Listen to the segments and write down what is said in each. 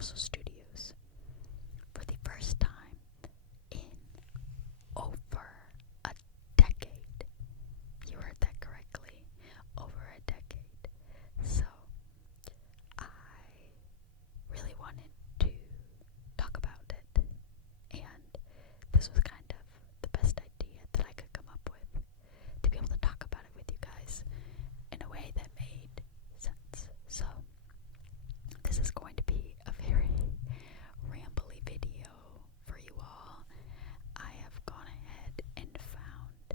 Universal Studios for the first time in over a decade. You heard that correctly, over a decade. So, I really wanted to talk about it, and this was kind of the best idea that I could come up with, to be able to talk about it with you guys in a way that made sense. So, this is going to be a very rambly video for you all. I have gone ahead and found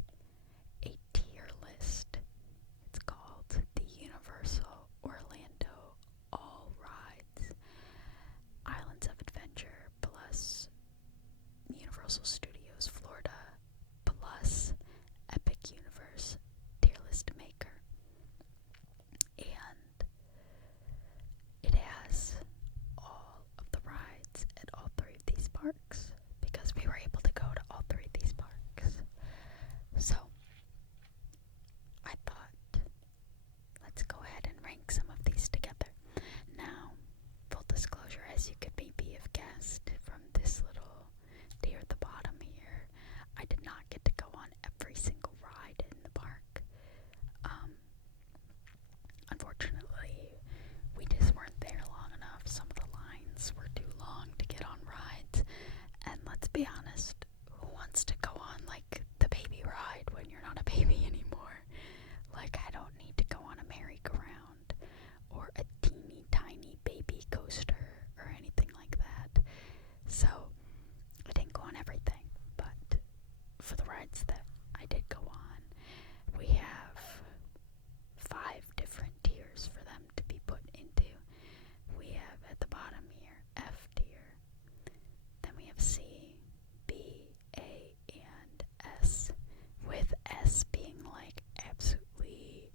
a tier list. It's called the Universal Orlando All Rides Islands of Adventure plus Universal Studios Florida plus Epic Universe tier list maker. And it has all of the rides at all three of these parks because we were able to go to all three of these parks. So I thought, let's go ahead and rank some of these together. Now, full disclosure, as you could maybe have guessed from this little deer at the bottom here, I did not get to go on every single ride in the park. Unfortunately, we just weren't there long enough. Some of the lines were too long to get on rides, and let's be honest, who wants to go on like the baby ride when you're not a baby anymore? Like, I don't need to go on a merry-go-round or a teeny tiny baby coaster or anything like that. So I didn't go on everything, but for the rides that I did go on, we have 5 different tiers for them to be put into. We have at the bottom here F tier, then we have C, B, A, and S, with S being like absolutely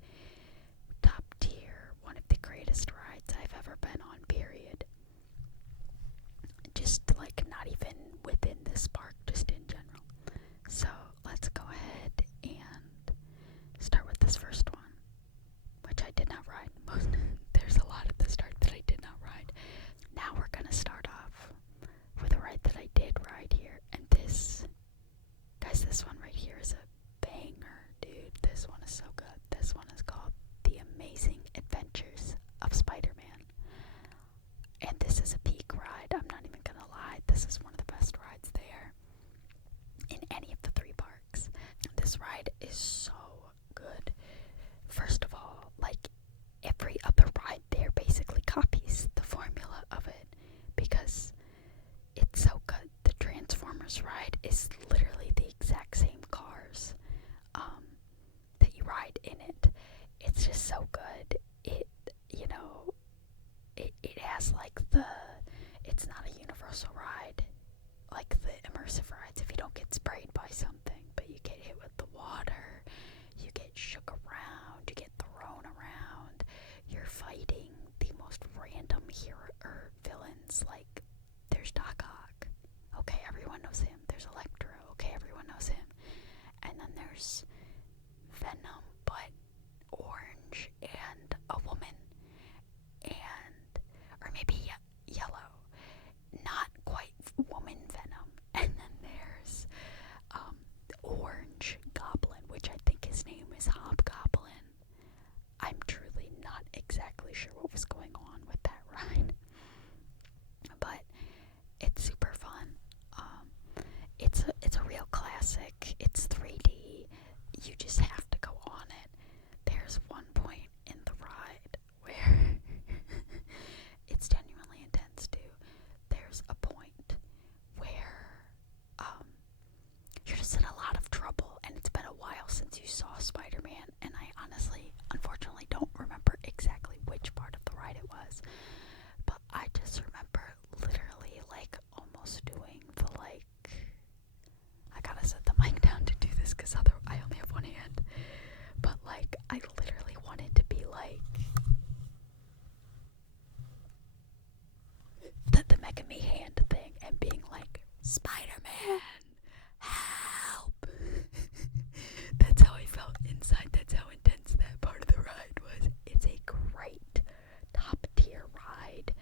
top tier, one of the greatest rides I've ever been on, period. Just like not even within this park, just in general. So let's go ahead and start with this first one, which I did not ride. There's a lot at the start that I did not ride. Now we're gonna start off with a ride that I did ride here, and this, guys, this one right here is a banger, dude. This one is so good. This one is called The Amazing Adventures of Spider-Man, and this is a peak ride. I'm not even gonna lie, this is one of the best rides there in any of the 3 parks. This ride is so good. First of all, like, every other ride there basically copies the formula of it because it's so good. The Transformers ride is literally the exact same cars that you ride in it. It's just so good. It, you know, it has like it's not a universal ride like the immersive rides if you don't get sprayed by something, but you get hit with the water, you get shook around, you get thrown around, you're fighting the most random hero or villains. Like, there's Doc Ock, okay, everyone knows him. There's Electro, okay, everyone knows him. And then there's Venom, but orange, and a woman, and or maybe yellow, not quite woman Venom. And then there's orange Goblin, which I think his name is Hobgoblin. I'm truly not exactly sure what was going on with that ride, but it's super fun. It's a real classic. It's 3D. You just have to go on it. There's one point in the ride where it's genuinely intense too. There's a point where you're just in a lot of trouble, and it's been a while since you saw Spider-Man, and I honestly, unfortunately, don't remember exactly which part of the ride it was, but I just remember literally like almost doing the like, I gotta set the mic down to do this because I only have one hand, but like I literally wanted to be like the Mega Me hand thing and being like, Spider-Man, help. That's how I felt inside. That's how intense that part of the ride was. It's a great top tier ride.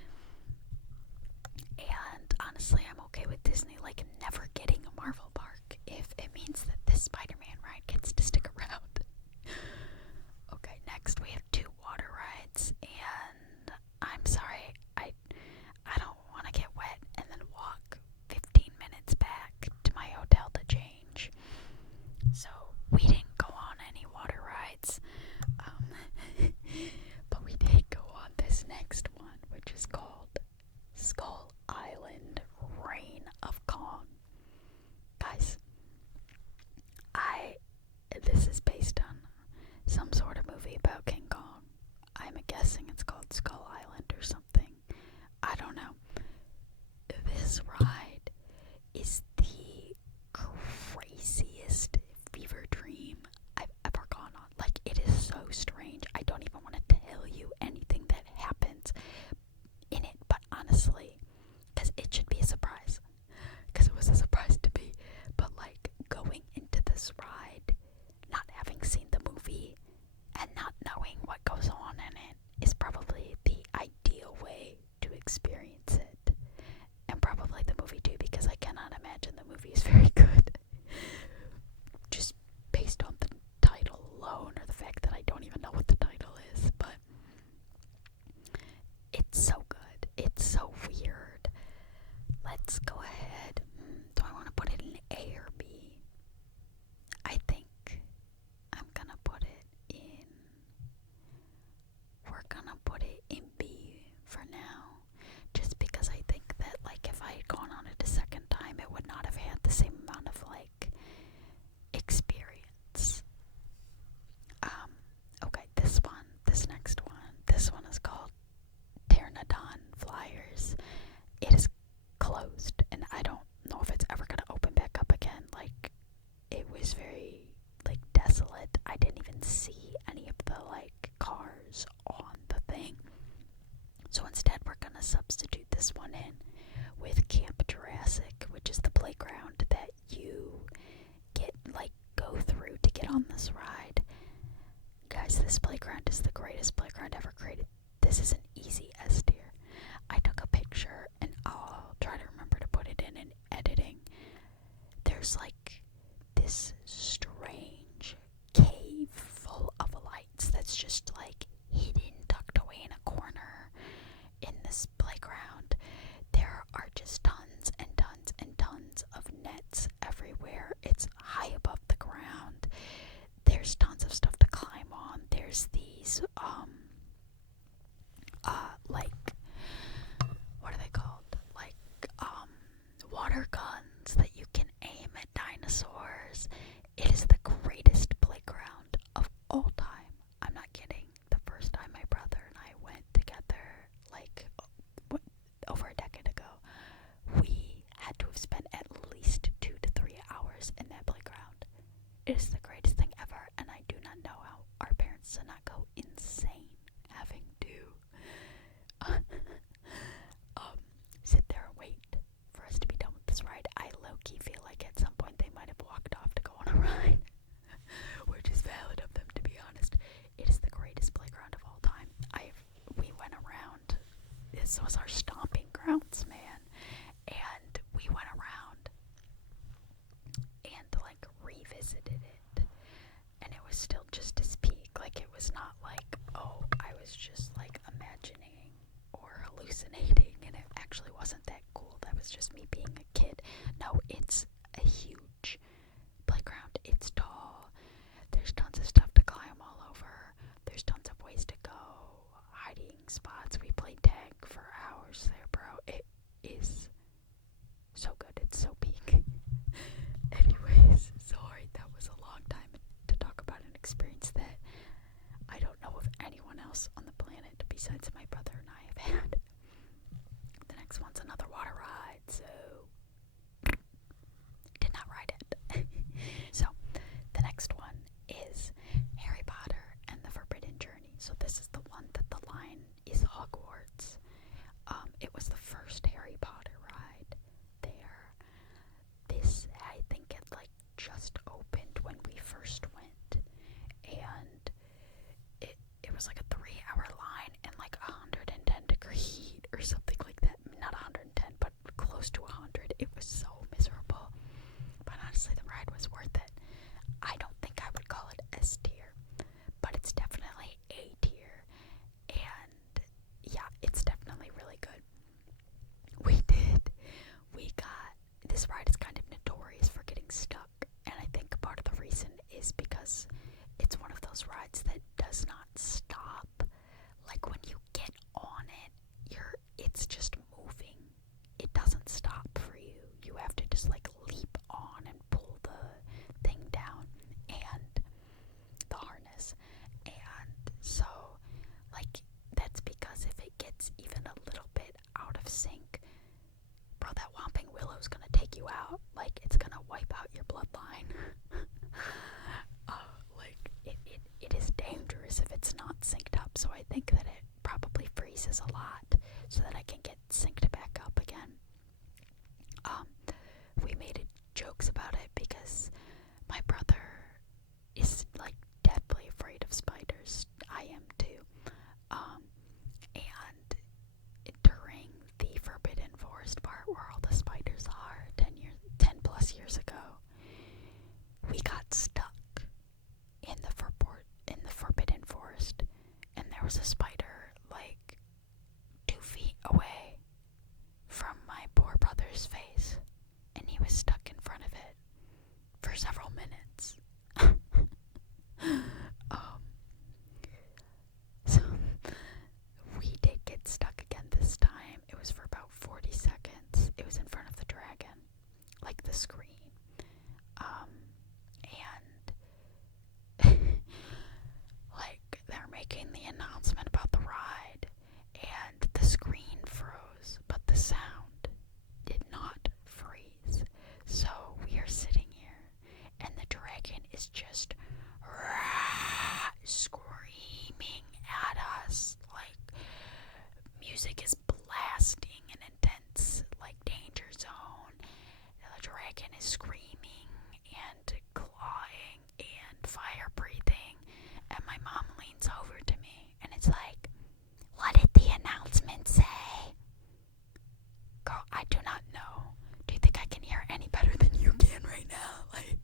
It's so good. It's so weird. Let's go ahead. Do I want to put it in A or B? I think I'm gonna put it in. We're gonna put it in B for now. Just because I think that, like, if I had gone on it a second time, it would not have had the same amount of, like, experience. Okay, this next one. This one is called Pteranodon Flyers. It is closed, and I don't know if it's ever gonna open back up again. Like, it was very, like, desolate. I didn't even see any of the, like, cars on the thing. So instead, we're gonna substitute this one in with Camp Jurassic, which is the playground that you get, like, go through to get on this ride. Guys, this playground is the greatest playground ever created. This is an easy S tier. I took a picture, and I'll try to remember to put it in editing. There's, like, this strange cave full of lights that's just, like, hidden, tucked away in a corner in this playground. There are just tons and tons and tons of nets everywhere. It's high above the ground. There's tons of stuff to climb on. There's these, like, what are they called? Like, water guns that you can aim at dinosaurs. It is the greatest playground of all time. I'm not kidding. The first time my brother and I went together, like, over a decade ago, we had to have spent at least 2 to 3 hours in that playground. It is the greatest thing ever, and I do not know how our parents did not go insane having to sit there and wait for us to be done with this ride. I low-key feel like at some point they might have walked off to go on a ride, which is valid of them, to be honest. It is the greatest playground of all time. We went around. This was our stomping grounds, man, and we went around and, like, revisited it, and it was still just as peak. Like, it was not like, oh, I was just, like, imagining or hallucinating, and it actually wasn't that cool. That was just me being a kid. No, it's a huge playground. It's tall. There's tons of stuff to climb all over. There's tons of ways to go. Hiding spots. We played tag for hours there, bro. It is so good. It's so peak. Anyways, sorry, that was a long time to talk about an experience that I don't know if anyone else on the planet besides my brother and I have had. The next one's another water ride, so did not ride it. So the next one is Harry Potter and the Forbidden Journey. So this is the one that the line is Hogwarts. It was the first Harry Potter ride there. This, I think, it, like, just opened when we first went, and it was like a 3-hour line and like 110-degree heat or something like that. Not 110, but close to 100. It was so miserable, but honestly, the ride was worth it. I don't think I would call it S tier, but it's definitely A tier, and yeah, it's definitely really good. This ride is kind of notorious for getting stuck, and I think part of the reason is because it's one of those rides that does not stop. Like, when you get on it, it's just moving. It doesn't stop for you. You have to just, like, leap on and pull the thing down and the harness. And so, like, that's because if it gets even a little bit out of sync, bro, that Whomping Willow's gonna take you out. Like, it's gonna wipe out your bloodline. Like, it is dangerous if it's not synced up, so I think that it probably freezes a lot so that I can get synced back up again. We made jokes about it because my brother is, like, deathly afraid of spiders. I am too. And during the Forbidden Forest part where all the spiders are, 10 plus years ago, we got stuck in the Forbidden Forest, and there was a spider, like, away from my poor brother's face, and he was stuck in front of it for several minutes. So we did get stuck again this time. It was for about 40 seconds. It was in front of the dragon, like the screen. And like they're making the announcement about the ride, and the screen froze, but the sound did not freeze. So we are sitting here, and the dragon is just screaming at us. Like, music is blasting an intense, like, danger zone. The dragon is screaming and clawing and fire breathing, and my mom leans over to me, and it's like, what did the announcement say? Girl, I do not know. Do you think I can hear any better than you can right now? Like,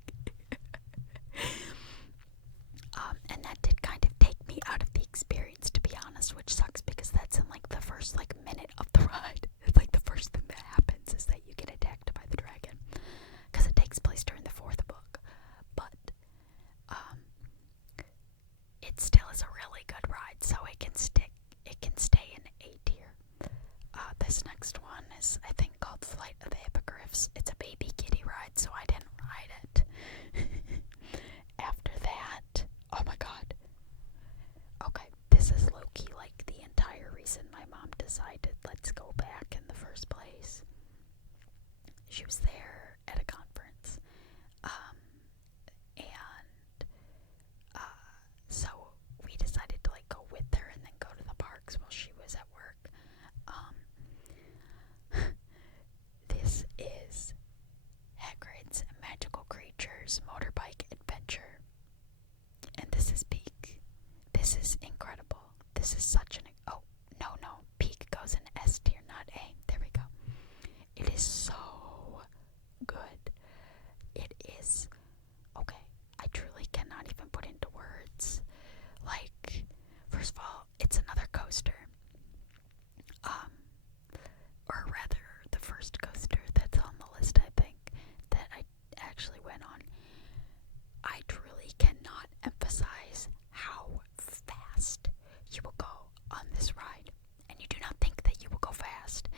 and that did kind of take me out of the experience, to be honest, which sucks because that's in like the first like minute of the ride. It's like the first thing that happens is that you get attacked by the dragon, because it takes place during the fourth book. But it still is a really good ride, so it can stay in A tier. This next one is, I think, called Flight of the Hippogriffs. It's a baby kiddie ride, so I didn't ride it. After that, oh my god. Okay, this is low-key like the entire reason my mom decided let's go back in the first place. She was there at a conference. So we decided to like go with her and then go to the parks while she was at work. This is Hagrid's Magical Creatures Motorbike Adventure. And this is peak. This is incredible. This is such an... Oh, no. Peak goes in S tier, not A. There we go. It is so good. It is... Okay, I truly cannot even put into words. Like, first of all, it's another coaster. Or rather, the first coaster that's on the list, I think, that I actually went on. I truly cannot emphasize how fast you will go on this ride. And you do not think that you will go fast.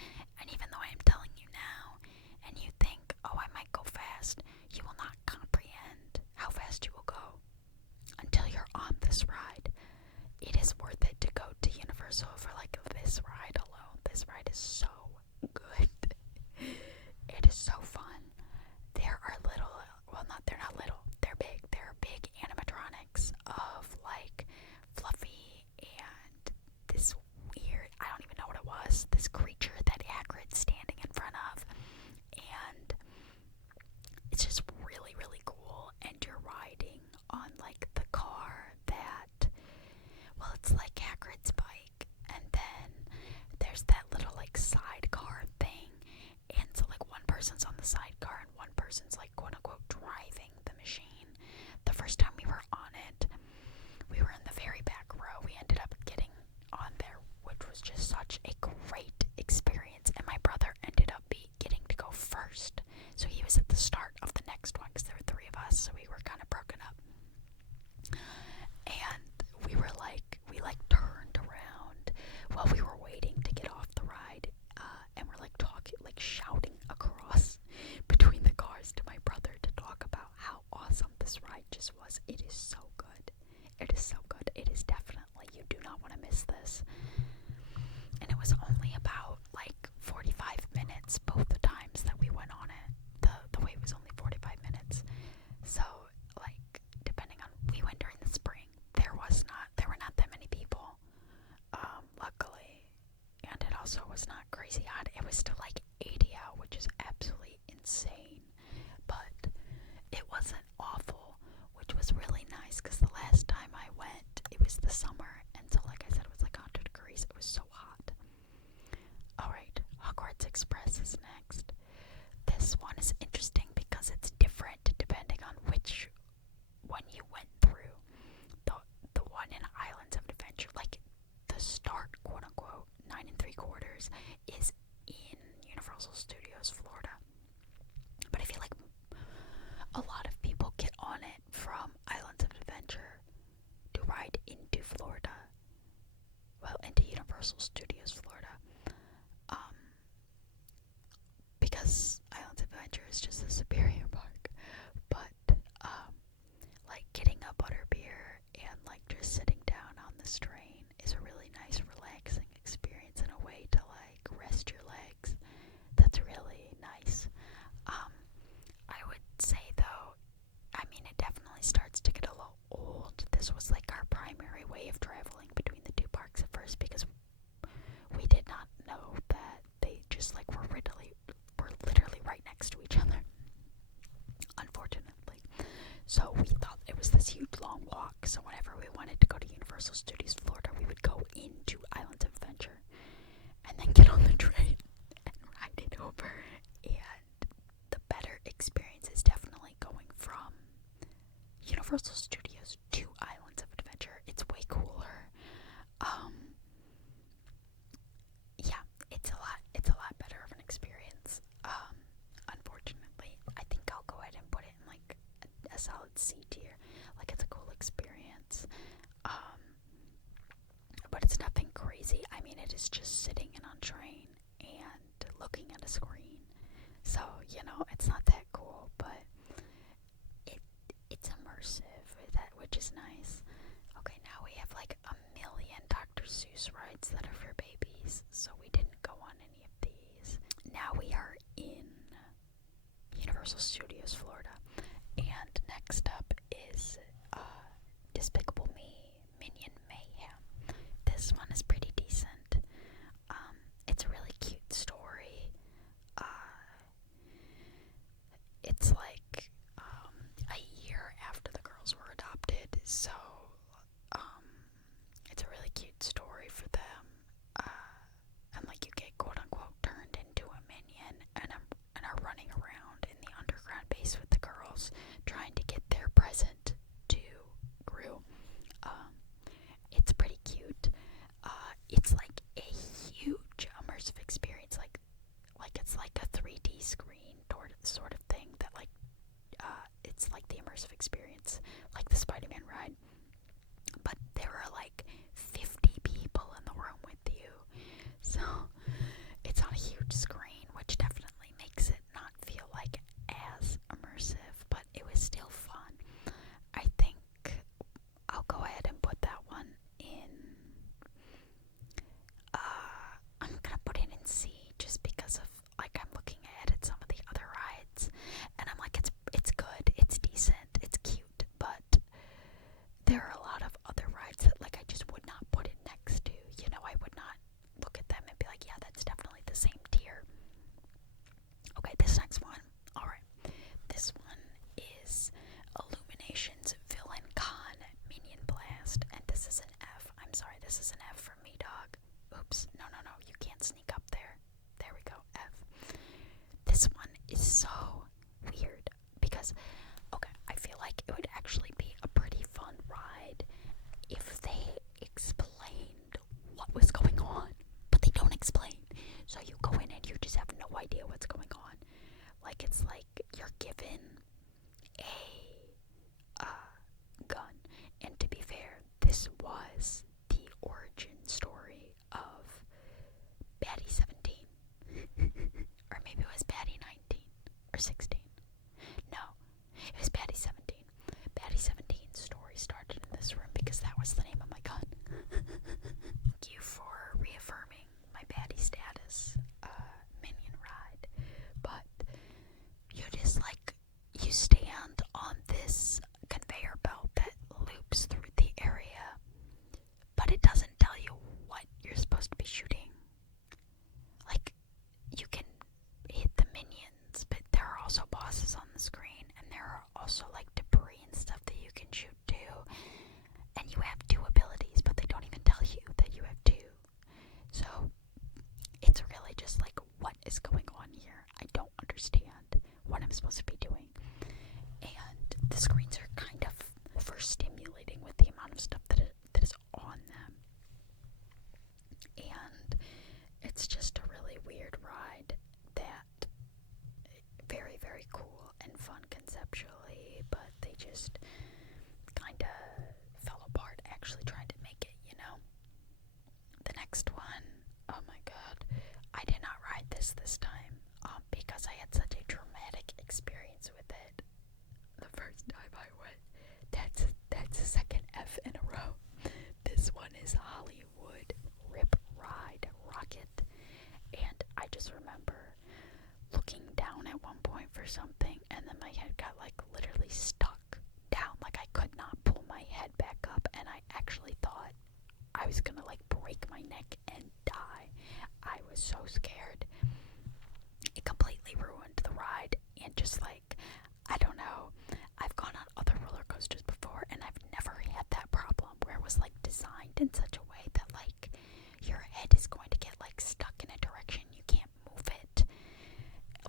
And even though I am telling you now, and you think, oh, I might go fast, you will not comprehend how fast you will go until you're on this ride. It is worth it to go to Universal for like this ride alone. This ride is so good. It is so fun. There are little, well, they're not little, they're big. There are big animatronics of like Fluffy and this weird, I don't even know what it was, this creature that Hagrid's standing in front of. And it's just really, really cool. And you're riding on like the car that, well, it's like Hagrid's bike, and then there's that little like sidecar thing, and so like one person's on the sidecar and one person's like quote unquote driving the machine. The first time we were on it, we were in the very back row. We ended up getting on there, which was just such a great experience, and my brother ended up getting to go first, so he was at the start of the next one because there were three of us, so we were kind of broken up. And we turned around while we were waiting to get off the ride, and we're like talking, like shouting across between the cars to my brother to talk about how awesome this ride just was. It is so good. It is so good. It is definitely, you do not want to miss this. And it was only about like 45 minutes both the times that we went on it. The wait was only 45 minutes. So like depending on, we went during the spring. There were not that many people, luckily, and it also was not crazy hot. It was still like 80 out, which is absolutely insane, but it wasn't awful, which was really nice because the last time I went, it was the summer, and so like I said, it was like 100 degrees. It was so hot. Alright, Hogwarts Express is next. This one is interesting because it's different depending on which one you went through. The one in Islands of Adventure, like the start, quote unquote, 9 3/4 Adventures is in Universal Studios Florida. But I feel like a lot of people get on it from Islands of Adventure to ride into Florida. Well, into Universal Studios Florida. Because Islands of Adventure is just a superior park. But, like getting a butterbeer and like just sitting down on this train is a really nice, relaxing experience in a way to like rest your legs. That's really nice. I would say though, I mean, it definitely starts to get a little old. This was like our primary way of traveling between the two parks at first because we did not know that they just like were literally right next to each other, unfortunately. So we thought it was this huge long walk. So whenever we wanted to go to Universal Studios Florida, we would go into Islands of Adventure and then get on the train and ride it over. And the better experience is definitely going from Universal Studios to Islands of Adventure. It's way cooler. Yeah, it's a lot better of an experience. Unfortunately, I think I'll go ahead and put it in like a solid C tier. Like, it's a cool experience. But it's nothing crazy. I mean, it is just sitting in on train and looking at a screen. So, you know, it's not that cool, but it's immersive, which is nice. Okay, now we have like a million Dr. Seuss rides that are for babies, so we didn't go on any of these. Now we are in Universal Studios Florida, and next up is Despicable Me Minion Mayhem. This one is pretty decent. It's a really cute story. It's like a year after the girls were adopted, so it's a really cute story for them. And like, you get quote unquote turned into a minion and are running around in the underground base with the girls trying to get their present to Gru. It's pretty cute. It's like a huge immersive experience, like it's like a 3D screen sort of thing that like it's like the immersive experience, like the Spider-Man ride, but there are like 50 people in the room with you, so it's on a huge screen, which definitely makes it not feel like as immersive, but it was still fun. I think I'll go ahead and put that one in, I'm gonna put it in C, just because of, like, I'm looking ahead at some of the other rides, and I'm like, it's good, it's decent, it's cute, but there are a lot of other rides that, like, I just would not put it next to, you know, I would not look at them and be like, yeah, that's definitely the same tier. Okay, this next one, alright, this one is Illumination's Villain Con Minion Blast, and this is an F. I'm sorry, this is an F for me, dog. Oops, no, you can't sneak up there. There we go, F. This one is so weird because, okay, I feel like it would actually be a pretty fun ride if they explained what was going on, but they don't explain. So you go in and you just have no idea what's going on. Like, it's like you're given a gun. And to be fair, this was the origin story of Baddie 17. Or maybe it was Baddie 19 or 16. No, it was Baddie 17. Baddie 17's story started in this room because that was the name of my gun. Thank you for reaffirming my Baddie status, minion ride. But you just, like, you stand on this conveyor belt that loops through the area, but it doesn't tell you what you're supposed to be shooting. Like, you can hit the minions, but there are also bosses on the screen, and there are also like debris and stuff that you can shoot too. And you have two abilities, but they don't even tell you that you have two. So it's really just like, what is going on here? I don't understand what I'm supposed to be doing. And the screens are kind of overstimulating with the amount of stuff that is on them. And it's just conceptually, but they just kind of fell apart actually trying to make it, you know? The next one, oh my god, I did not ride this time, because I had such a traumatic experience with it the first time I went. That's the second F in a row. This one is Hollywood Rip Ride Rocket, and I just remember looking down at one point for something, and then my head got like literally stuck down, like I could not pull my head back up, and I actually thought I was gonna like break my neck and die. I was so scared. It completely ruined the ride, and just like, I don't know, I've gone on other roller coasters before, and I've never had that problem where it was like designed in such a way that like your head is going to get like stuck in a direction you can't move it.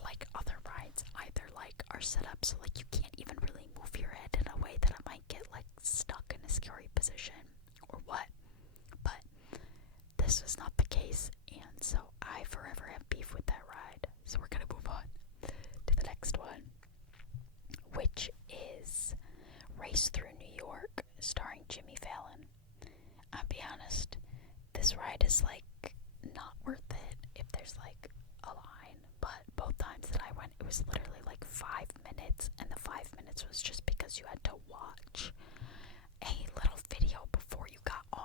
Like other rides either like are set up so like you can't even really move your head in a way that it might get like stuck in a scary position or what. But this was not the case, and so I forever have beef with that ride. So we're gonna move on to the next one, which is Race Through New York, starring Jimmy Fallon. I'll be honest, this ride is like not worth it if there's like a line, but both times that I went, it was literally like 5 minutes, and the 5 minutes was just because you had to watch a little video before you got on.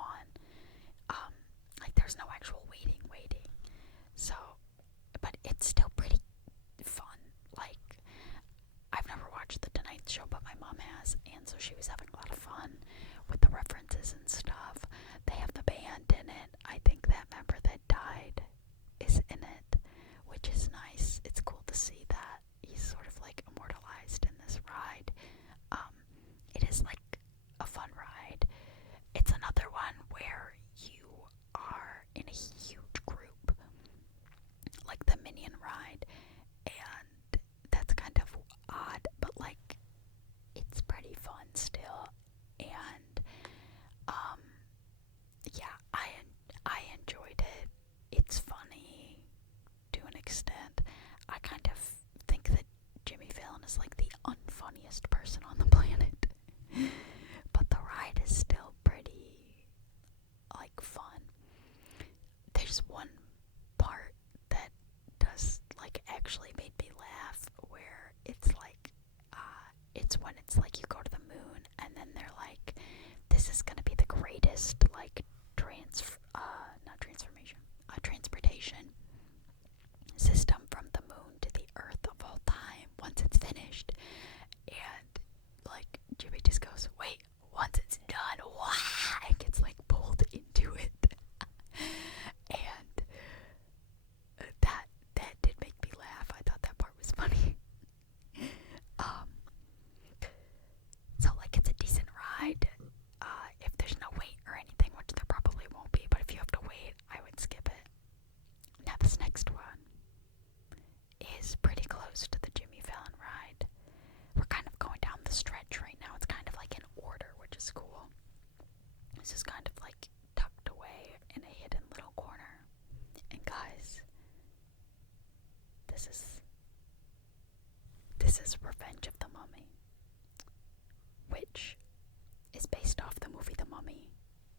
Like there's no actual waiting. So, but it's still pretty fun. Like, I've never watched The Tonight Show, but my mom has, and so she was having a lot of fun with the references and stuff. They have the band in it. I think that member that died is in it, which is nice. It's cool to see that he's sort of like immortalized in this ride. It is like a fun ride. It's another one where you are in a huge group, like the Minion ride, and that's kind of odd, but like it's pretty fun still. And yeah, I enjoyed it. It's funny to an extent. I kind of think that Jimmy Fallon is like the unfunniest person on the planet. But the ride is still pretty like fun. There's one part that does like actually made me laugh, where it's like it's when it's like you go to the moon, and then they're like, this is gonna be the greatest like transportation system from the moon to the earth of all time once it's finished. And like Jimmy just goes, wait, once it's done, wah, and gets like pulled into it. And that did make me laugh. I thought that part was funny. So like it's a decent ride. If there's no wait or anything, which there probably won't be, but if you have to wait, I would skip it. Now this next one is pretty close to the Jimmy Fallon ride. We're kind of going down the stretch right now. It's kind of like in order, which is cool. This is kind of like tucked away in a hidden little corner. And guys, this is Revenge of the Mummy, which is based off the movie The Mummy,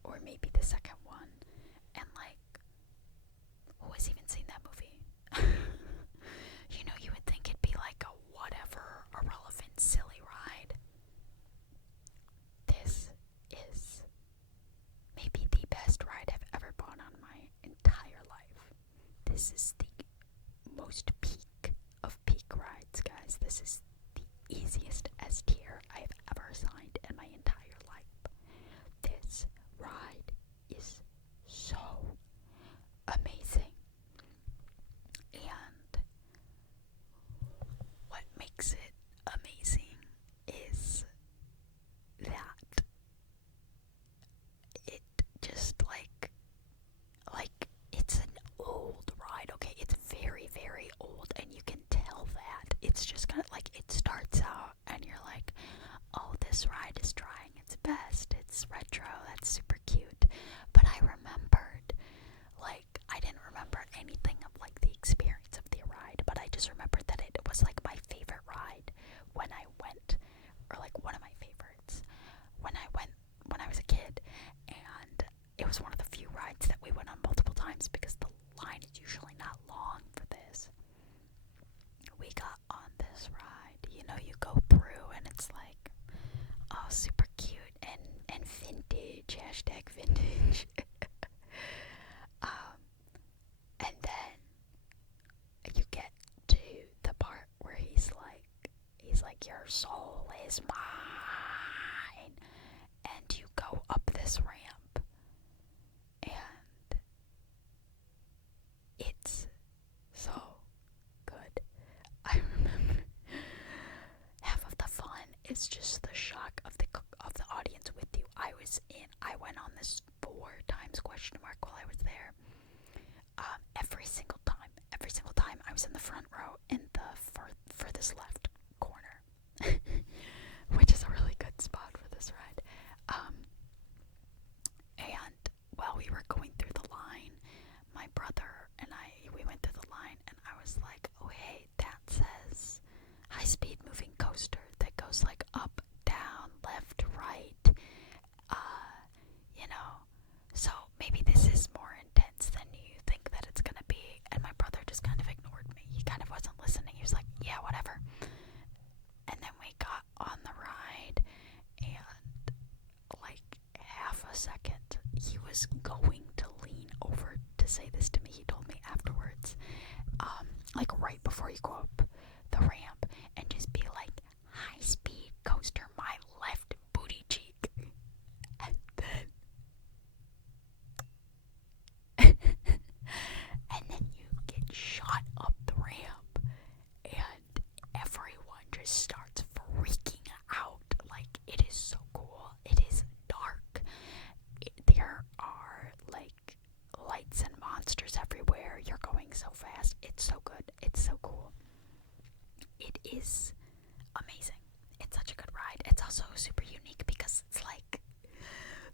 or maybe the second one. And like, who has even seen that movie? You know, you would think it'd be like a whatever, irrelevant, silly ride. This is maybe the best ride I've ever been on my entire life. This is the most peak of peak rides, guys. This is the easiest S tier I've ever signed in my entire life. This ride is so amazing. And what makes it amazing is that it just like it's an old ride, okay? It's very, very old, and you can tell that. It's just kind of like, it starts out and you're like, oh, this ride is trying its best. It's retro. That's super cute. But I remembered, like, I didn't remember anything of like the experience of the ride, but I just remembered that it was like my favorite ride when I went. hashtag vintage. And then you get to the part where he's like, your soul is mine. And you go up this ramp. And it's so good. I remember half of the fun is just the shock of the audience with you. I went on this 4 times question mark while I was there. Every single time I was in the front row in the furthest left corner, which is a really good spot for this ride. And while we were going through the line, my brother and we went through the line, and I was like, oh hey, that says high-speed moving coaster that goes like up, down, left, right, so maybe this is more intense than you think that it's gonna be. And my brother just kind of ignored me. He kind of wasn't listening. He was like, yeah, whatever. And then we got on the ride, and like half a second, he was going to lean over to say this to me. He told me afterwards, like right before you go up the ramp, and just be like, high speed coaster, my left booty cheek. And then and then you get shot up the ramp, and everyone just starts freaking out. Like, it is so cool. It is dark. There are like lights and monsters everywhere. You're going so fast. It's so good. It's so cool. It is amazing. It's such a good ride. It's also super unique because it's like,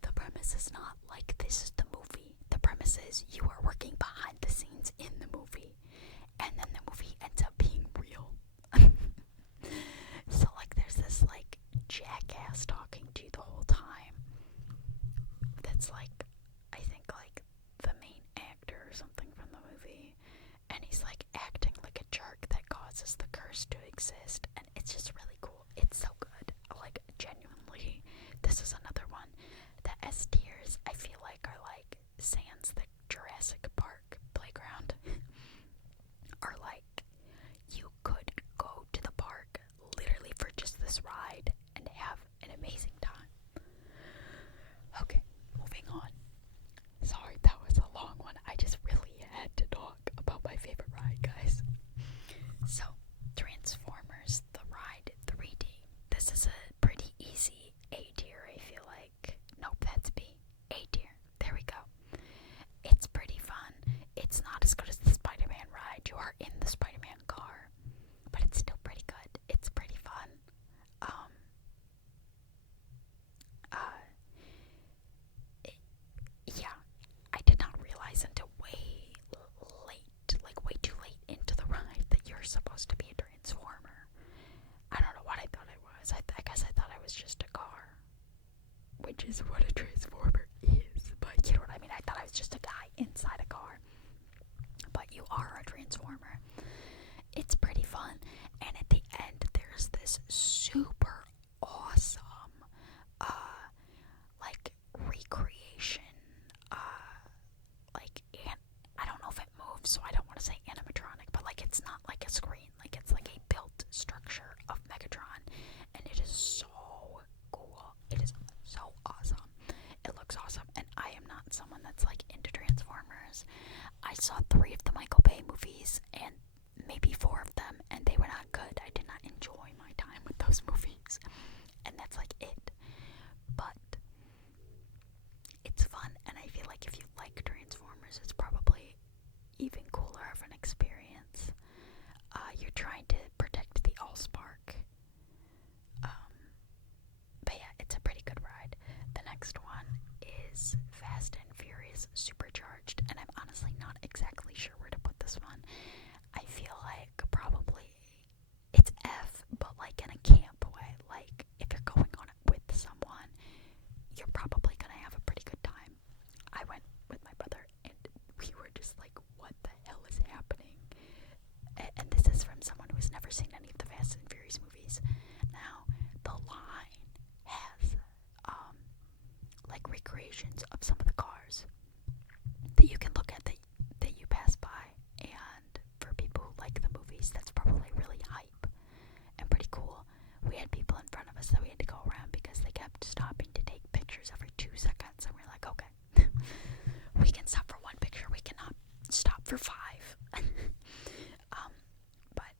the premise is not like this is the movie. The premise is you are working behind the scenes in the movie, and then the movie ends up being real. So like there's this like jackass talking to you the whole time. That's like, I think like the main actor or something from the movie, and he's like acting like a jerk that causes the curse to exist, and it's just really cool. It's so good. Like, genuinely, this is another one. The S tiers, I feel like, are like sans the Jurassic Park playground. Are like, you could go to the park literally for just this ride and have an amazing time. Okay, moving on. Sorry, that was a long one. I just really had to talk about my favorite ride, guys. So, Transformers, the ride 3D. This is a pretty easy A tier, I feel like. Nope, that's B. A tier. There we go. It's pretty fun. It's not as good as the Spider-Man ride. You are in the Spider-Man car, but it's still pretty good. It's pretty fun. Yeah, I did not realize until way too late into the ride that you're supposed to be a Transformer. I don't know what I thought I was. I guess I thought I was just a car, which is what a Transformer is, but you know what I mean? I thought I was just a guy inside a car, but you are a Transformer. It's pretty fun, and at the end there's this super awesome like recreation, like, and I don't know if it moves, so I don't want to say animatronic, but like it's not like a screen, like it's like a built structure of Megatron, and it is so cool. It is so awesome. It looks awesome, and I am not someone that's like into Transformers. I saw 3 of the Michael Bay movies, and maybe 4 of them, and they were not good. I did not enjoy my time with those movies, and that's like it. But it's fun, and I feel like if you like Transformers, it's probably even cooler of an experience. You're trying to protect the Allspark. But yeah, it's a pretty good ride. The next one is Fast and Furious Supercharged, and I'm honestly not exactly sure where to put this one. I feel like probably it's F, but like in a camp way. Like, if you're going on it with someone, you're probably gonna have a pretty good time. I went with my brother, and we were just like, what the hell is happening? And this is from someone who's never But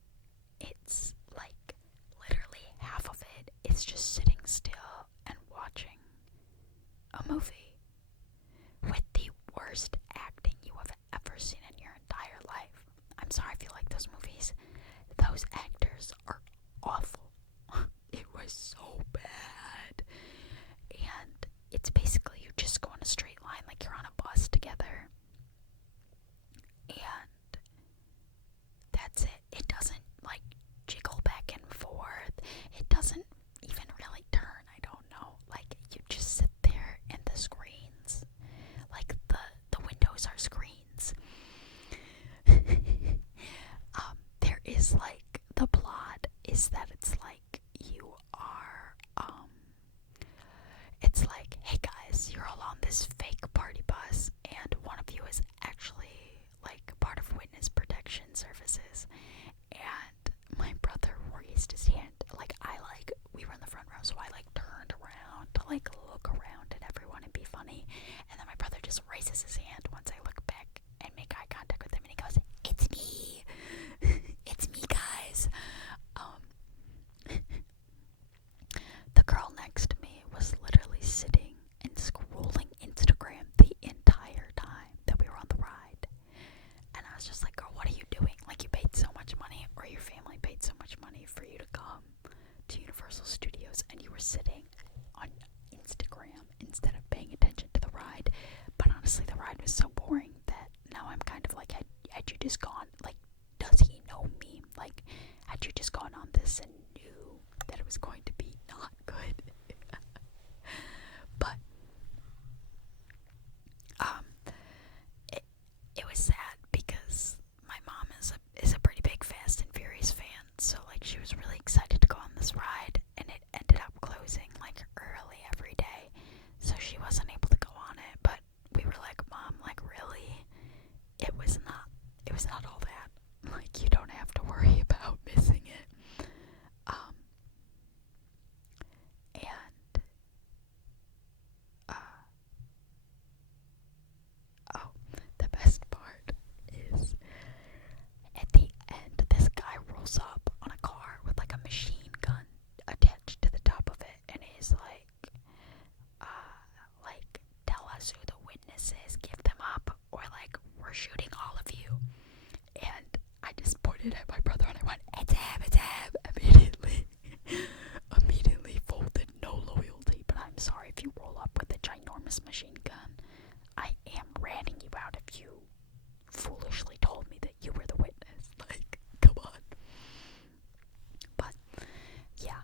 it's like literally half of it is just sitting still and watching a movie with the worst acting you have ever seen in your entire life. I'm sorry if you like those movies. Those actors are awful. It was so bad. And it's basically you just go in a straight line like you're on a bus together. And that's it. It doesn't like jiggle back and forth. It doesn't even really turn. I don't know. Like you just sit there and the screens, like the windows are screens. There is like the plot is that it's like you are it's like, hey guys, you're all on this fake party bus and one of you is actually like part of witness protection services, and my brother raised his hand. Like we were in the front row, so I like turned around to like look around at everyone and be funny, and then my brother just raises his hand once I look back and make eye contact with him, and he goes, "It's me, it's me, guys." The girl next to me was literally sitting and scrolling Instagram the entire time that we were on the ride. And I was just like, girl, what are you doing? Like, you paid so much money, or your family paid so much money for you to come to Universal Studios, and you were sitting on Instagram instead of paying attention to the ride. But honestly, the ride was so boring that now I'm kind of like, had you just gone, like, does he know me? Like, had you just gone on this and knew that it was going to be not good? But it was sad because my mom is a pretty big Fast and Furious fan, so like she was really excited to go on this ride, and it ended up closing like early every day, so she wasn't able to go on it. But we were like, Mom, like really, it was not all that. Like, you don't have to worry about missing it. And oh, the best part is at the end, this guy rolls up on a car with like a machine gun attached to the top of it, and he's like, tell us who the witness is, give them up, or like, we're shooting all of you. And I just pointed at my brother and I went, it's him, immediately folded, no loyalty. But I'm sorry if you roll up with a ginormous machine gun. I am ratting you out if you foolishly told me that you were the witness. Like, come on. But yeah,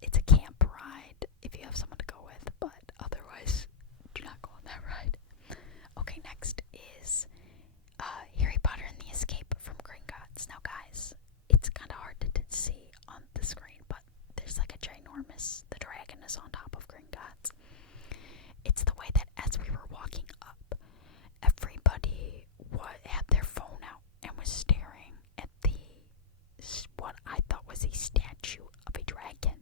it's a camp ride if you have someone to go with, but otherwise, do not go on that ride. Okay, next is Harry Potter and the Escape from Gringotts. Now, guys, it's kind of hard to see on the screen, but there's like a ginormous, the dragon is on top of Gringotts. It's the way that as we were walking up, everybody had their phone out and was staring at what I thought was a statue of a dragon.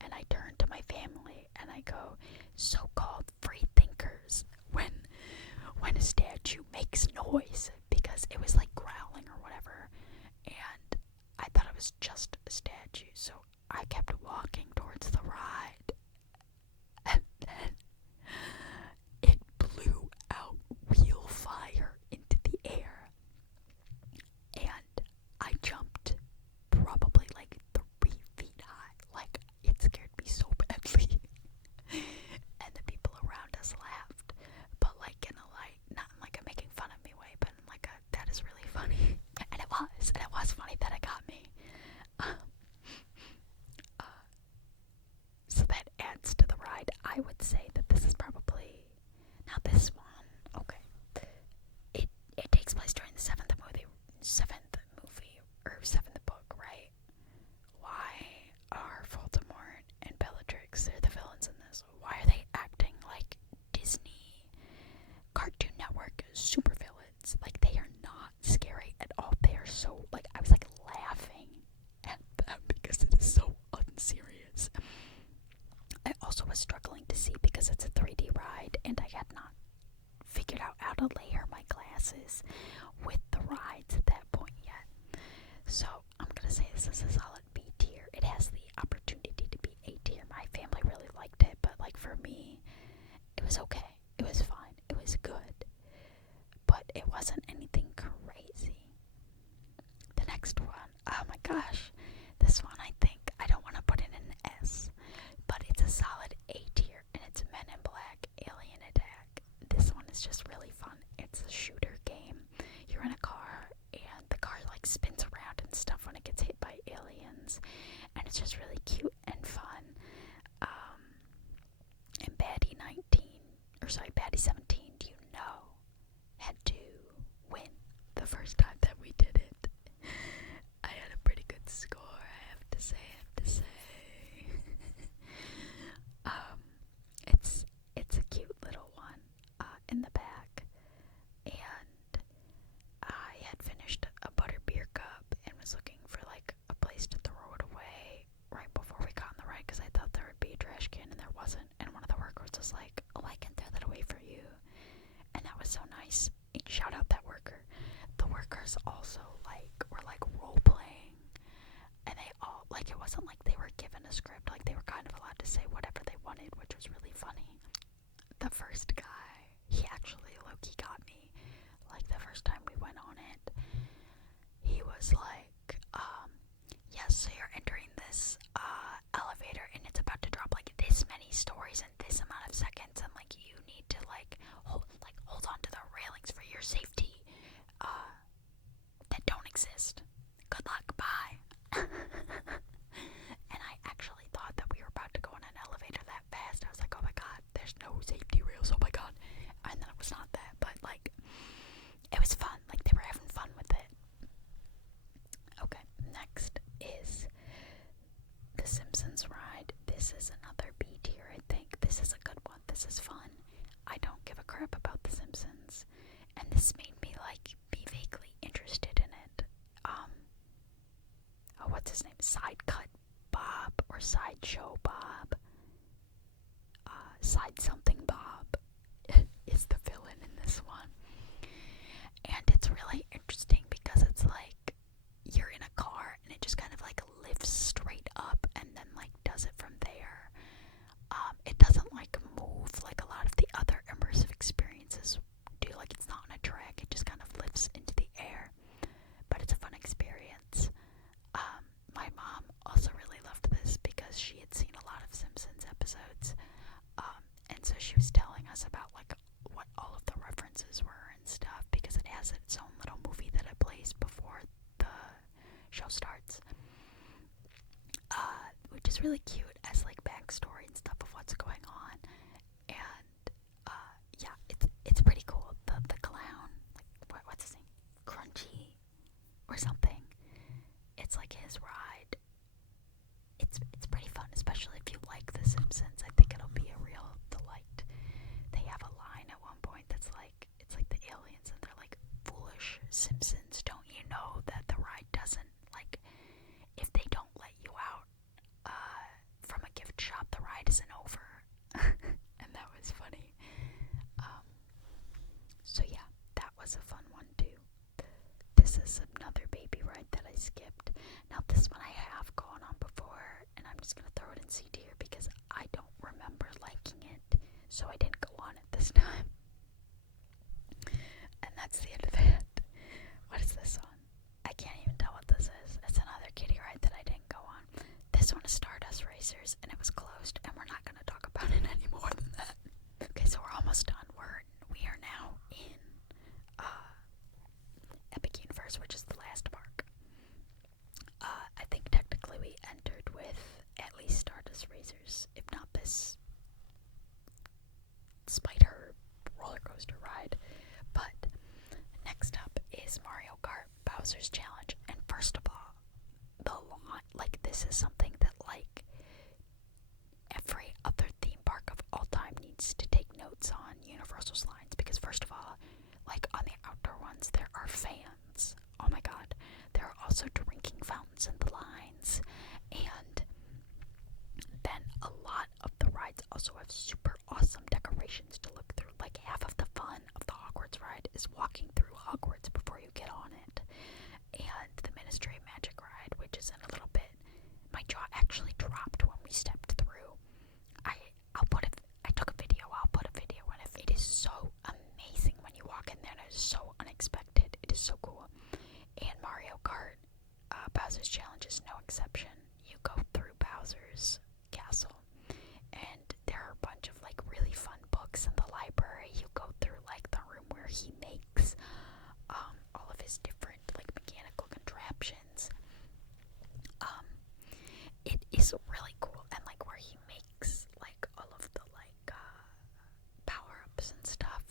And I turned to my family and I go, so-called free thinkers, when a statue makes noise, because it was like growling or whatever, and I thought it was just a statue, so I kept walking towards the ride, and wasn't anything crazy. The next one, oh my gosh, this one I don't want to put it in an S, but it's a solid A tier, and it's Men in Black Alien Attack. This one is just really fun. It's a shooter game. You're in a car, and the car like spins around and stuff when it gets hit by aliens, and it's just really cute and fun. And Baddie 17, had to win the first time that we did it. I had a pretty good score, I have to say. It's a cute little one in the back, and I had finished a butterbeer cup and was looking for like a place to throw it away right before we got on the ride because I thought there would be a trash can, and there wasn't. And one of the workers was like, "Oh, I can throw that away for you," and that was so nice. Shout out that worker. The workers also were role playing, and they all it wasn't like they were given a script. Like they were kind of allowed to say whatever they wanted, which was really funny. The first guy, he actually low-key got me. Like the first time we went on it, he was like, yes, so you're entering this elevator, and it's about to drop like this many stories in this amount of seconds, and like you need to hold on to the railings for your safety that don't exist. Good luck, bye. And I actually thought that we were about to go in an elevator that fast. I was like, oh my god, there's no safety rails, oh my god. And then it was not that, but it was fun. Like they were having fun with it. Okay, next is the Simpsons ride. This is another B tier, I think. This is a good one. This is fun. I don't give a crap about the Simpsons, and this made me be vaguely interested in it. What's his name? Sidecut Bob or Sideshow Bob? Side something Bob is the villain in this one, and it's really interesting because it's like you're in a car and it just kind of lifts straight up and then does it from there. It doesn't move like a lot of the other immersive experiences do. It's not on a track, it just kind of lifts into the air, but it's a fun experience. My mom also really loved this because she had seen a lot of Simpsons episodes, and so she was telling us about what all of the references were and stuff, because it has its own little movie that it plays before the show starts, which is really cute as backstory and stuff of what's going on. And yeah, it's pretty cool. The clown, what's his name, Crunchy or something, it's his ride. It's pretty fun, especially if you like The Simpsons. I think it'll be a real delight. They have a line at one point that's it's like the aliens, and they're like, "Foolish Simpsons, don't you know that the ride doesn't, if they don't let you out from a gift shop, the ride isn't over." And that was funny. So yeah, that was a fun one too. This is another baby ride that I skipped. Now this one I have gone on before, and I'm just gonna throw it in C tier because I don't remember liking it, so I didn't go on it this time. And that's the end of it. What is this one? I can't even tell what this is. It's another kiddie ride that I didn't go on. This one is Stardust Racers, and it was closed, and we're not gonna talk about it any more than that. Okay, so we're almost done. We are now in Epic Universe, which is the last park. I think technically we entered with at least Stardust Racers, if not this Spider roller coaster ride. But next up is Mario Kart Bowser's Challenge, and first of all, the lawn, this is something that every other theme park of all time needs to take notes on Universal's lines, because first of all, on the outdoor ones, there are fans. Oh my god. There are also drinking fountains in the lines. And then a lot of the rides also have super awesome decorations to look through. Half of the fun of the Hogwarts ride is walking through Hogwarts before you get on it. And the Ministry of Magic ride, which is in a little bit. My jaw actually dropped when we stepped through. I took a video. I'll put a video in it. It is so amazing when you walk in there, and it is so unexpected. this challenge is no exception. You go through Bowser's castle, and there are a bunch of like really fun books in the library. You go through like the room where he makes all of his different like mechanical contraptions. It is really cool, and like where he makes like all of the like power-ups and stuff.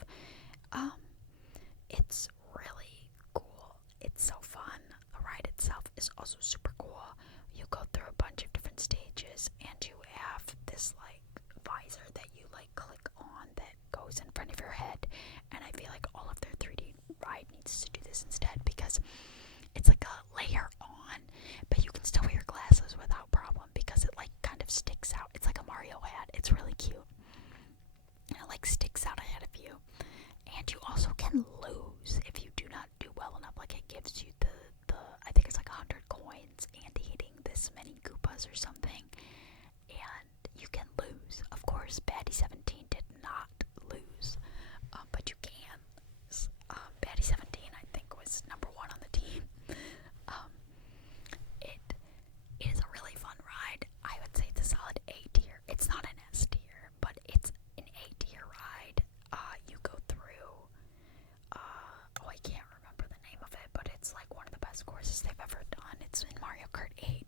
It's really cool. It's so fun. The ride itself is also super cool. You go through a bunch of different stages, and you have this like visor that you like click on that goes in front of your head. And I feel like all of their 3D ride needs to do this instead, because it's like a layer on, but you can still wear your glasses without problem because it like kind of sticks out. It's like a Mario hat. It's really cute. And it like sticks out ahead of you. And you also can lose if you do not do well enough. Like it gives you the I think it's like 100 coins and hitting this many Koopas or something. And you can lose. Of course, Baddie 17 did not lose. But you can. Baddie 17 I think was number 1 on the team. It is a really fun ride. I would say it's a solid A tier. It's not an S tier, but it's an A tier ride. You go through, I can't remember the name of it, but it's like one of the best courses they've ever done. It's in Mario Kart 8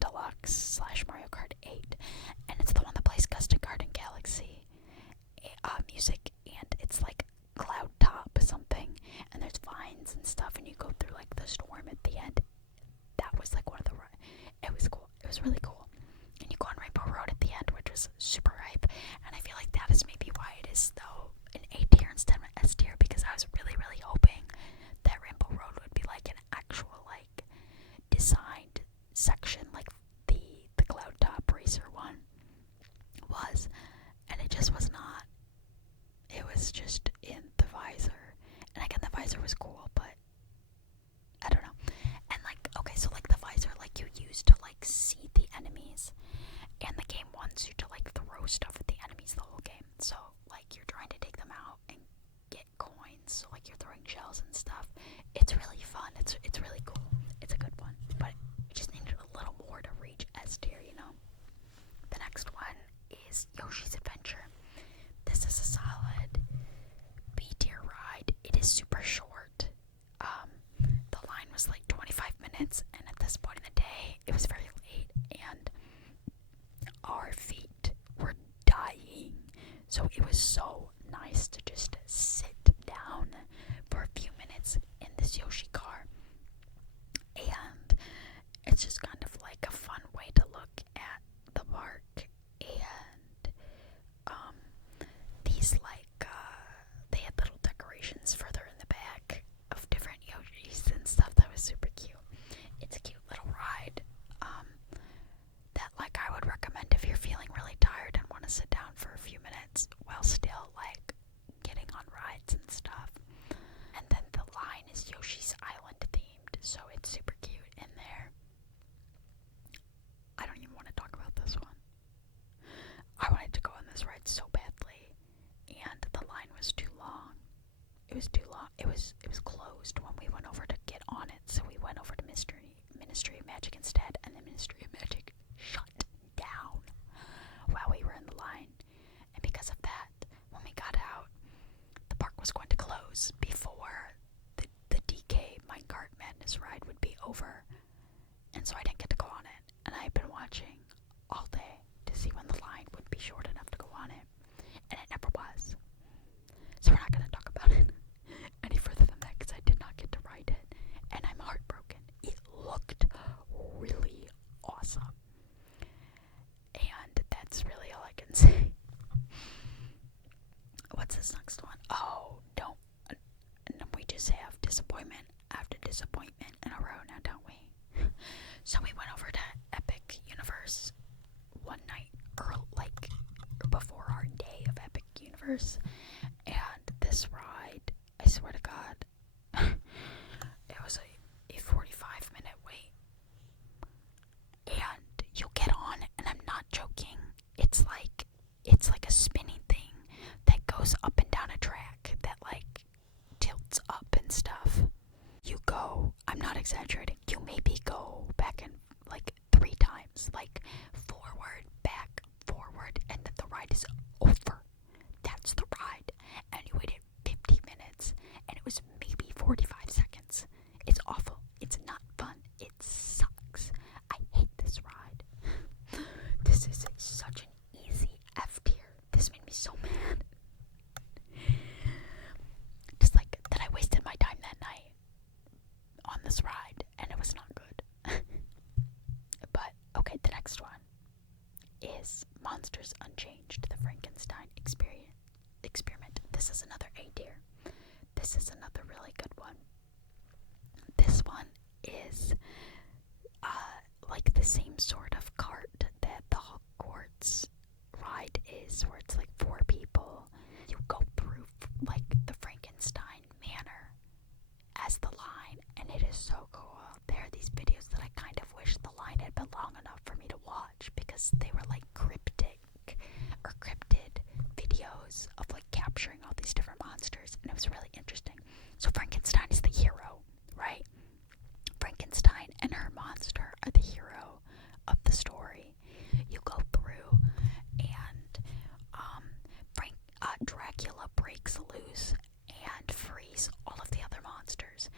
Deluxe / Mario Kart 8, and it's the one that plays Custom Garden Galaxy music, and it's like Cloud Top something, and there's vines and stuff, and you go through like the storm at the end. That was like one of the it was cool. It was really cool. And you go on Rainbow Road at the end, which was super hype. And I feel like that is maybe why it is though an A tier instead of an S tier, because I was really, really hoping that Rainbow Road would be like an actual like designed section like the Cloud Top Racer one was, and it just was not. It was just in the visor. And again, the visor was cool, but I don't know. And like, okay, so like the visor, like you use to like see the enemies, and the game wants you to like throw stuff at the enemies the whole game. So like you're trying to take them out and get coins. So like you're throwing shells and stuff. It's really fun. It's really cool. It's a good one, but it just needed a little more to reach S tier, you know. The next one is Yoshi's Adventure. This is a solid B tier ride. It is super short. The line was like 25 minutes, and at this point in the day, it was very late, and our feet were dying. So it was so nice to just sit down for a few minutes in this Yoshi car. And it's just kind of like a fun way to look at the park. And these like they had little decorations further in the back of different Yoshis and stuff that was super cute. It's a cute little ride that like I would recommend if you're feeling really tired and want to sit down for a few minutes while still like getting on rides and stuff. And then the line is Yoshi's Island themed, so it's super cute in there. I don't even want to talk about this one. I wanted to go on this ride so badly, and the line was too long. It was too long. It was closed when we went over to get on it, so we went over to Ministry of Magic instead, and the Ministry of Magic shut down while we were in the line. And because of that, when we got out, the park was going to close before the DK Minecart Madness ride would be over. And so I didn't get to go on it. And I've been watching all day to see when the line would be short enough to go on it. And it never was. So we're not going to talk about it any further than that, because I did not get to ride it. And I'm heartbroken. It looked really awesome. And that's really all I can say. What's this next one? Oh, don't. We just have disappointment after disappointment in a row now, don't we? So we went over to Epic Universe one night, or like before our day of Epic Universe, and this ride, I swear to God, it was a 45-minute wait. And you get on, and I'm not joking, it's like a spinning thing that goes up and down a track that like tilts up and stuff. You go, I I'm not exaggerating. You maybe go back and like 3 times, like forward, back, forward, and then the ride is over. That's the ride. And you waited 50 minutes, and it was maybe 45 seconds. It's awful. It's not fun. It sucks. I hate this ride. This is such an easy F tier. This made me so mad. Just like that I wasted my time that night on this ride, and it was not good. But, okay, the next one is Monsters Unchanged, the Frankenstein experiment. This is another A tier. This is another really good one. This one is like the same sort of cart that the Hogwarts ride is, where it's like 4 people. You go through like the Frankenstein manor as the line, and it is so cool. There are these videos that I kind of wish the line had been long enough for me to watch, because they were like cryptid videos of like capturing all these different monsters, and it was really interesting. So Frankenstein is the hero, right? Frankenstein and her monster are the hero of the story. You go through, and Dracula breaks loose and frees all of the other monsters.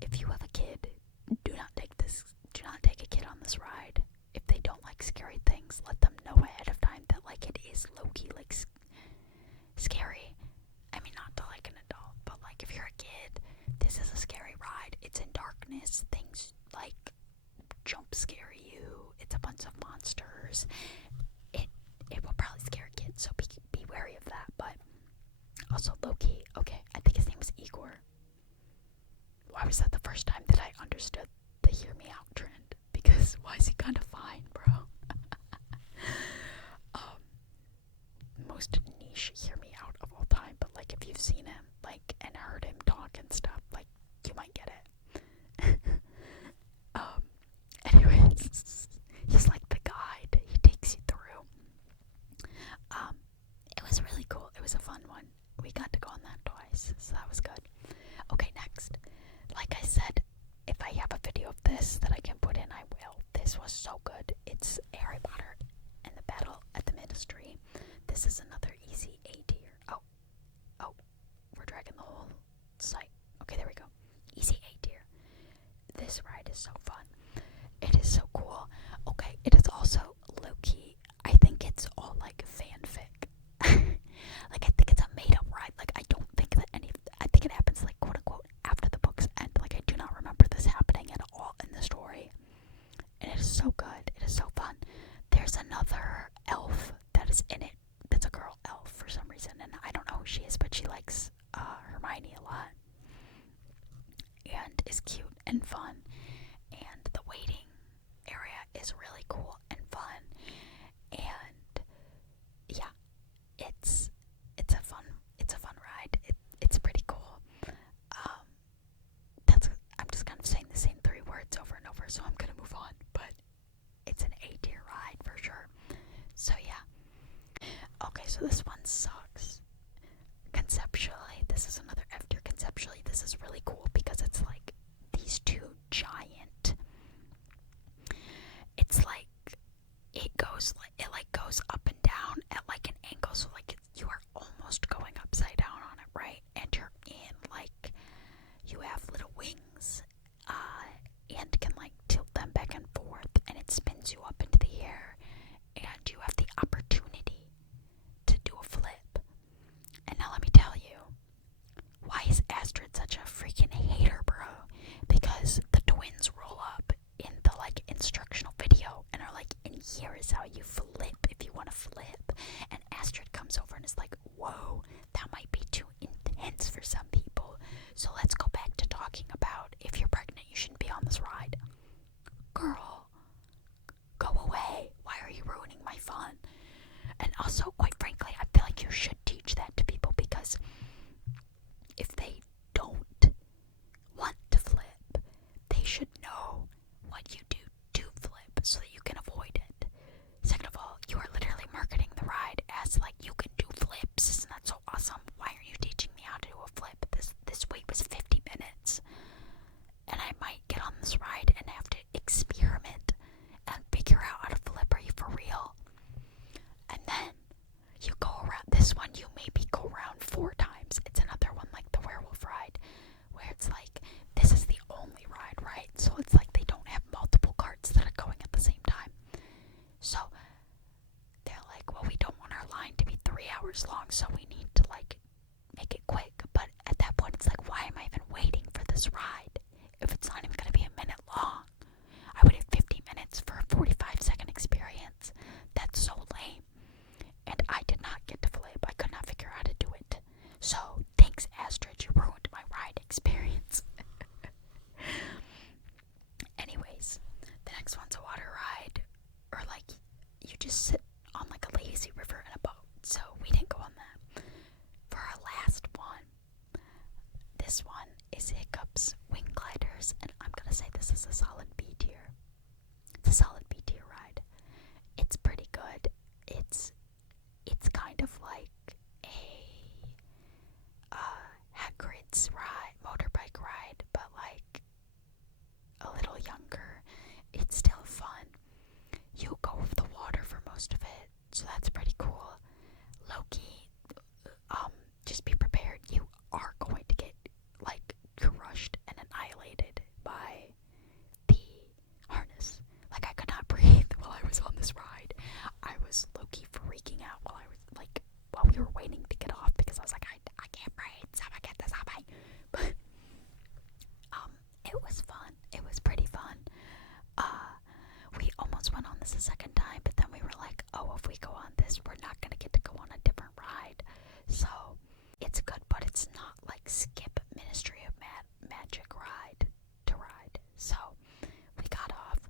If you have a kid, do not take a kid on this ride. If they don't like scary things, let them know ahead of time that like it is low-key like scary. I mean, not to like an adult, but like if you're a kid, this is a scary ride. It's in darkness. Things like jump scare you. It's a bunch of monsters. It will probably scare kids, so be wary of that. But also low-key, okay, I think his name was Igor. Why was that the first time that I understood the hear me out trend? Because why is he kind of fine, bro? Most niche hear me out of all time, but like if you've seen him like and heard him talk and stuff, like you might get it. Anyways, he's like the guide. He takes you through. It was really cool. It was a fun one. We got to go on that twice, so that was good. Okay, next. Like I said, if I have a video of this that I can put in, I will. This was so good. It's Harry Potter and the Battle at the Ministry. This is another easy A tier. Oh, we're dragging the whole site. Okay, there we go. Easy A tier. This ride is so fun. It is so cool. Okay, it is also low-key. I think it's all like fanfic. Like I think it's a made-up ride. Like I don't think that I think it happens like quote-unquote after the books end. Like I do not remember this happening at all in the story. And it is so good. It is so fun. There's another elf that is in it. That's a girl elf for some reason, and I don't know who she is, but she likes Hermione a lot. And is cute and fun. And the waiting area is really cool and fun. And yeah, it's a fun ride. It's pretty cool. I'm just kind of saying the same 3 words over and over, so I'm gonna move on. But it's an A tier ride for sure. So yeah. Okay, so this one sucks. Conceptually, this is another F tier. Conceptually, this is really cool because it's like these 2 giant. It's like it goes up and down at like an angle, so like you are almost going upside down on it, right? And you're in like you have little wings, and can like tilt them back and forth, and it spins you up into the air, and you have the opportunity to do a flip. And now let me tell you, why is Astrid such a freaking So that's pretty cool. Low-key, just be prepared. You are going to get, like, crushed and annihilated by the harness. Like, I could not breathe while I was on this ride. I was low-key freaking out while we were waiting to get off, because I was like, I can't breathe, someone get this off me. But, it was fun. It was pretty fun. We almost went on this a second time, but then we were like, oh, if we go on this, we're not going to get to go on a different ride. So, it's good, but it's not like skip Ministry of Magic ride to ride. So, we got off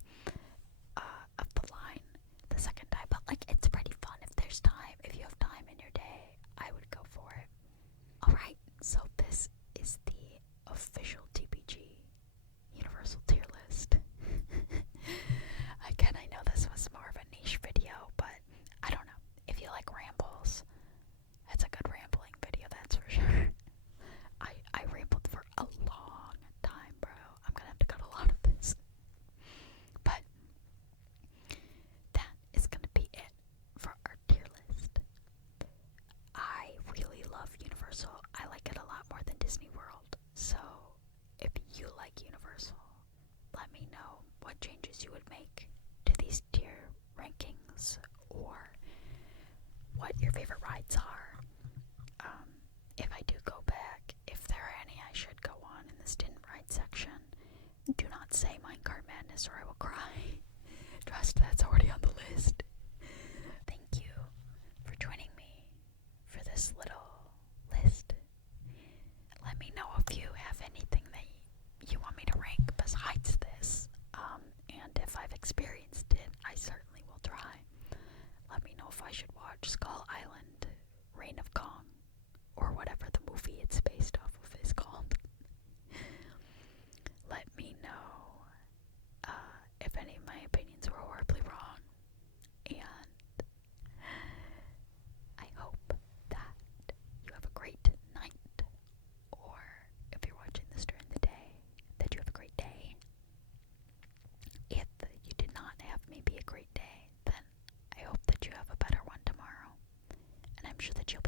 of the line the second time, but like, it's pretty fun if there's time. If you have time in your day, I would go for it. Alright, so this is the official TPG Universal tier list. Again, I know this was more of a niche video, but I don't know. If you like rambles, it's a good rambling video, that's for sure. I rambled for a long time, bro. I'm gonna have to cut a lot of this. But that is gonna be it for our tier list. I really love Universal. I like it a lot more than Disney World. So if you like Universal, let me know what changes you would make to these tier rankings, or what your favorite rides are. If I do go back, if there are any I should go on in this didn't ride section, do not say Minecart Madness or I will cry. Trust, that's already on the list. Thank you for joining me for this little list. Let me know if you have anything that you want me to rank besides this. And if I've experienced it, I certainly will try. Let me know if I should watch Skull Island, Reign of Kong, or whatever the movie it's based off of is called. Let me know if any of my opinions were horribly wrong. And I hope that you have a great night, or if you're watching this during the day, that you have a great day. If you did not have maybe a great day, then I hope that you have a better one tomorrow. And I'm sure that you'll